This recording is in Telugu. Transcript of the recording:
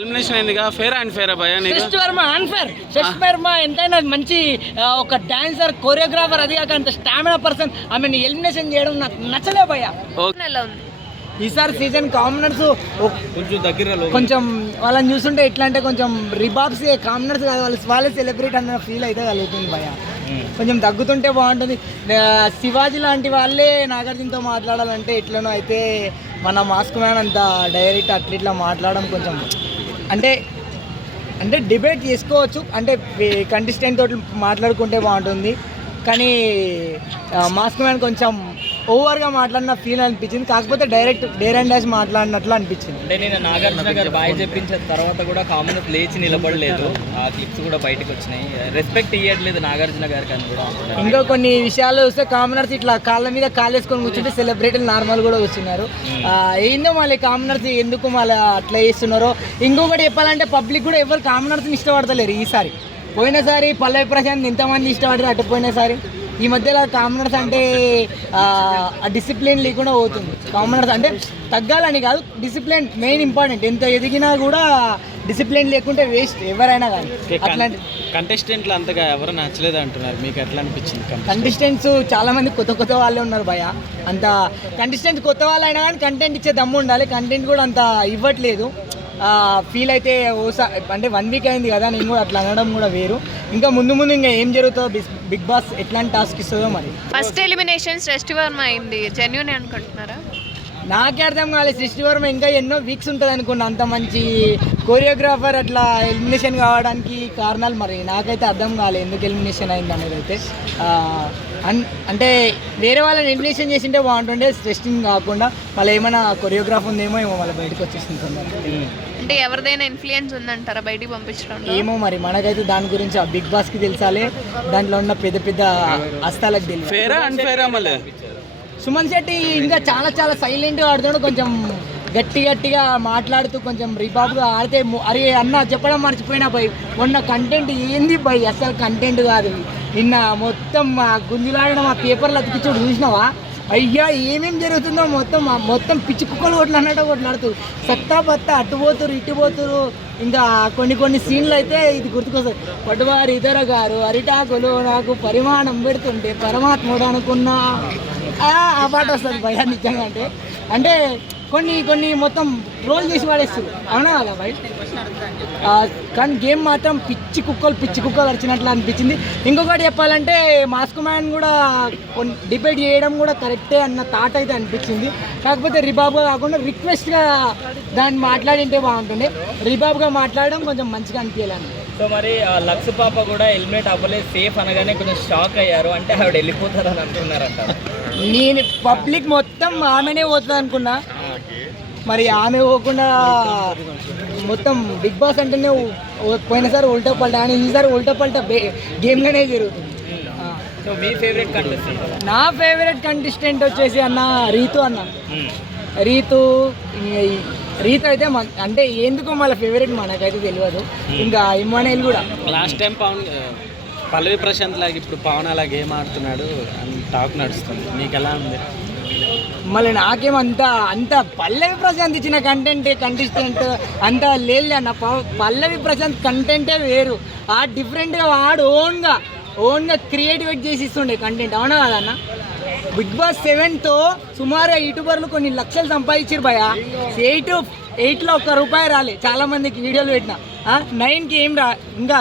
ఎలిమినేషన్ అయిందిగా, ఫేర్ అండ్ ఫేర్ భయ శ్రేష్ఠ వర్మ అన్ఫేర్. శ్రేష్ఠ వర్మ ఎంతైనా మంచి ఒక డాన్సర్, కొరియోగ్రాఫర్, అది కాక అంత స్టామినా పర్సన్. ఆమెను ఎలిమినేషన్ చేయడం నాకు నచ్చలే భయ. ఈసారి సీజన్ కామనర్స్ కొంచెం వాళ్ళని చూస్తుంటే ఎట్లా అంటే కొంచెం రిబాబ్స్ కామనర్స్ కాదు, వాళ్ళే సెలబ్రిటీ అన్న ఫీల్ అయితే కలుగుతుంది భయ. కొంచెం తగ్గుతుంటే బాగుంటుంది. శివాజీ లాంటి వాళ్ళే నాగార్జునతో మాట్లాడాలంటే ఎట్లనో అయితే మన మాస్క్ మ్యాన్ అంత డైరెక్ట్ అట్లా మాట్లాడడం కొంచెం అంటే అంటే డిబేట్ చేసుకోవచ్చు, అంటే కంటెస్టెంట్ తోటి మాట్లాడుకుంటే బాగుంటుంది. కానీ మాస్క్ మ్యాన్ కొంచెం ఓవర్గా మాట్లాడిన ఫీల్ అనిపించింది. కాకపోతే డైరెక్ట్ డేర్ అండ్ డాష్ మాట్లాడినట్లు అనిపించింది. అంటే నేను నాగార్జున గారు బాయ్ చెప్పించిన తర్వాత కూడా కామన్ లేచి నిలబడలేదు, ఆ క్లిప్స్ కూడా బయటకు వచ్చినాయి. రెస్పెక్ట్ ఇవ్వట్లేదు నాగార్జున గారికి అని కూడా. ఇంకా కొన్ని విషయాలు వస్తే కామనర్స్ ఇట్లా కాళ్ళ మీద కాలేసుకొని కూర్చుంటే సెలబ్రిటీలు నార్మల్ కూడా కూర్చున్నారు. ఏందో మళ్ళీ కామనర్స్ ఎందుకు మళ్ళీ అట్లా చేస్తున్నారో. ఇంకొకటి చెప్పాలంటే పబ్లిక్ కూడా ఎవరు కామనర్స్ని ఇష్టపడతలేరు ఈసారి. పోయినసారి పల్లవి ప్రశాంత్ ఎంతమంది ఇష్టపడతారు అటు పోయినసారి. ఈ మధ్యలో కామనర్స్ అంటే డిసిప్లిన్ లేకుండా పోతుంది. కామనర్స్ అంటే తగ్గాలని కాదు, డిసిప్లిన్ మెయిన్ ఇంపార్టెంట్. ఎంత ఎదిగినా కూడా డిసిప్లిన్ లేకుంటే వేస్ట్ ఎవరైనా కానీ. అట్లాంటి కంటెస్టెంట్లు అంతగా ఎవరు నచ్చలేదు అంటున్నారు, మీకు ఎట్లా అనిపించింది? కంటెస్టెంట్స్ చాలా మంది కొత్త వాళ్ళే ఉన్నారు భయ. అంత కంటెస్టెంట్స్ కొత్త వాళ్ళు అయినా కానీ కంటెంట్ ఇచ్చే దమ్ము ఉండాలి. కంటెంట్ కూడా అంత ఇవ్వట్లేదు. ఫీల్ అయితే అంటే 1 వీక్ అయింది కదా, నేను కూడా అట్లా అనడం కూడా వేరు. ఇంకా ముందు ఇంకా ఏం జరుగుతుందో, బిగ్ బాస్ ఎట్లాంటి టాస్క్ ఇస్తుందో మరి. ఫస్ట్ ఎలిమినేషన్ శ్రేష్ఠ వర్మ అయింది, జెన్యూన్ అనుకుంటున్నారా? నాకే అర్థం కాలేదు. శ్రేష్ఠ వర్మ ఇంకా ఎన్నో వీక్స్ ఉంటుంది అనుకున్నా. అంత మంచి కొరియోగ్రాఫర్ అట్లా ఎలిమినేషన్ కావడానికి కారణాలు మరి నాకైతే అర్థం కాలేదు ఎందుకు ఎలిమినేషన్ అయింది అనేది అయితే. అంటే వేరే వాళ్ళని ఎలిమినేషన్ చేసింటే బాగుంటుండే, స్ట్రెస్టింగ్ కాకుండా. మళ్ళీ ఏమైనా కొరియోగ్రాఫ్ ఉందేమో మళ్ళీ బయటకు వచ్చేస్తుంది. అంటే ఎవరిదైనా ఇన్ఫ్లుయెన్స్ ఉందంటారా బయటికి పంపించడం? ఏమో మరి, మనకైతే దాని గురించి ఆ బిగ్ బాస్కి తెలిసాలి, దాంట్లో ఉన్న పెద్ద హస్తాలకు తెలియదు. ఫేరా అండ్ ఫేరా మళ్ళీ సుమన్ శెట్టి ఇంకా చాలా సైలెంట్గా ఆడుతున్నాడు. కొంచెం గట్టిగా మాట్లాడుతూ కొంచెం రిబాబ్గా ఆడితే అరే అన్న చెప్పడం మర్చిపోయినా భయ్, మొన్న కంటెంట్ ఏంది భయ్, అసలు కంటెంట్ కాదు. నిన్న మొత్తం గుంజులాడడం ఆ పేపర్లు అతికించుడు చూసినావా? అయ్యా ఏమేం జరుగుతుందో మొత్తం పిచ్చి కుక్కలు కొట్లాడుతూ సత్తా బత్తా అటుపోతురు ఇటుపోతురు. ఇంకా కొన్ని సీన్లు అయితే ఇది గుర్తుకొస్తాయి. పట్టువారి ఇతర గారు అరిటాకులు నాకు పరిమాణం పెడుతుంటే పరమాత్ముడు అనుకున్నా ఆ పాట వస్తుంది భయ. నిజంగా అంటే కొన్ని మొత్తం రోల్ చేసి పడేస్తారు, అవునా కదా భయ్. కానీ గేమ్ మాత్రం పిచ్చి కుక్కలు వచ్చినట్లు అనిపించింది. ఇంకొకటి చెప్పాలంటే మాస్క్ మ్యాన్ కూడా డిబేట్ చేయడం కూడా కరెక్టే అన్న థాట్ అయితే అనిపించింది. కాకపోతే రిబాబ్గా కాకుండా రిక్వెస్ట్గా దాన్ని మాట్లాడింటే బాగుంటుండే. రిబాబ్గా మాట్లాడడం కొంచెం మంచిగా అనిపించాలని. సో మరి లక్స్ పాప కూడా హెల్మెట్ అవ్వలేదు, సేఫ్ అనగానే కొంచెం షాక్ అయ్యారు. అంటే ఆవిడ వెళ్ళిపోతారని అనుకున్నారంట. నేను పబ్లిక్ మొత్తం ఆమెనే పోతుంది అనుకున్నా, మరి ఆమె పోకుండా మొత్తం బిగ్ బాస్ అంటేనే పోయినసారి ఉల్టా పల్టా అని, ఈసారి ఉల్టా పల్టా గేమ్గానే జరుగుతుంది. సో మీ ఫేవరెట్ కంటెస్టెంట్? నా ఫేవరెట్ కంటెస్టెంట్ వచ్చేసి రీతు అన్న. రీతు అయితే అంటే ఎందుకో మళ్ళీ ఫేవరెట్ మనకైతే తెలియదు. ఇంకా ఇమ్మానుయేల్ కూడా. లాస్ట్ టైం పల్లవి ప్రశాంత్ లాగా ఇప్పుడు పవన్ అలా గేమ్ ఆడుతున్నాడు అని టాక్ నడుస్తుంది, మీకు ఎలా ఉంది? మళ్ళీ నాకేం అంత పల్లవి ప్రశాంత్ ఇచ్చిన కంటెస్టెంట్ అంత లేదు అన్న. పల్లవి ప్రశాంత్ కంటెంటే వేరు. ఆ డిఫరెంట్గా వాడు ఓన్గా క్రియేటివేట్ చేసి ఇస్తుండే కంటెంట్, అవునా కదన్న. బిగ్ బాస్ 7తో సుమారుగా యూట్యూబర్లు కొన్ని లక్షలు సంపాదించారు భయ. 8లో 1 రూపాయి రాలే. చాలా మందికి వీడియోలు పెట్టిన 9కి ఏం ఇంకా